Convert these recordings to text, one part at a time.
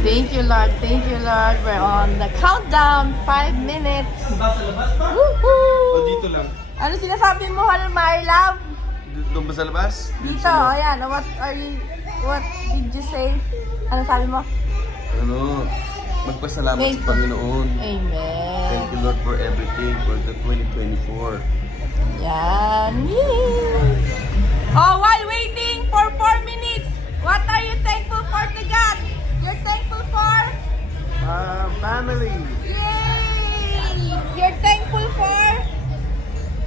Thank you, Lord. Thank you, Lord. We're on the countdown. 5 minutes. O dito lang. Ano sinasabi mo, my love? Doon ba sa labas? Dito, ayan. What did you say? Ano sabi mo? Ano? Magpasalamat sa Panginoon. Amen. Thank you, Lord, for everything for the 2024. Yan. Oh, while waiting for 4 minutes, what are you thankful for to God? You're thankful for? Family. Yay! You're thankful for?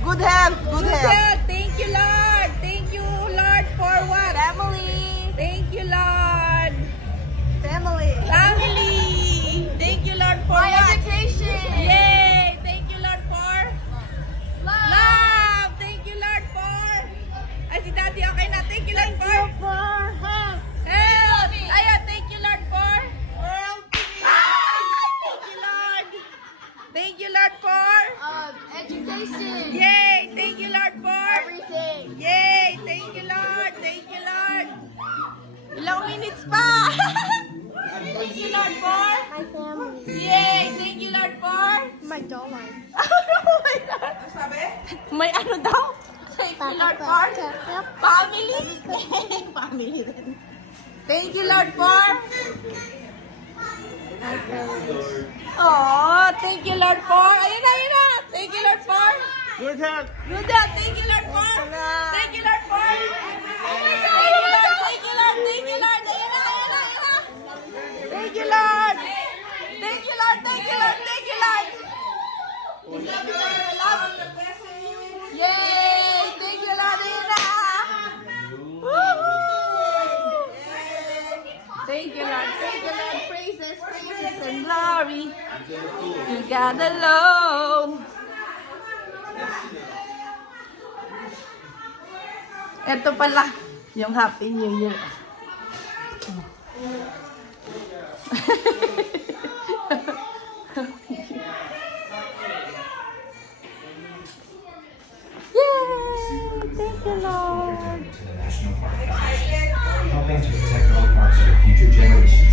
Good health. Good health. Thank you, Lord. Thank you, Lord, for what? Family. Thank you, Lord. Family. Thank you, Lord, for my education. Yay! Thank you, Lord, for love. Thank you, Lord, for. Ay, si Daddy, okay na. Thank you, Lord, for health. Ayan, thank you, Lord, for thank you, Lord. Thank you, Lord, for education. Yay! Thank you, Lord, for everything. Yay! Thank you, Lord. Thank you, Lord. Ilang minutes pa? Thank you, Lord, for My family. yay! Thank you, Lord, for My dollar. oh my God. May ano daw? Thank you, Lord, for family. Family din. Thank you, Lord, for My friends. oh, thank you, Lord, for ayun na. Thank you, Lord, for Good health. good job. Thank you, Lord, for thank you, Lord, for oh my God. Thank you, Lord. Thank you, Lord. Thank you, Lord. Ayun na. Thank you, Lord. Thank you, Lord. Thank you, Lord. Thank you, Lord. Yay! Thank you, Lord. Ayun na. Woohoo! Thank you, Lord. Thank you, Lord. Praises and glory to God alone. Ito pala yung Happy New Year. Yay! Thank you, Lord. Helping to protect all parks for future generations.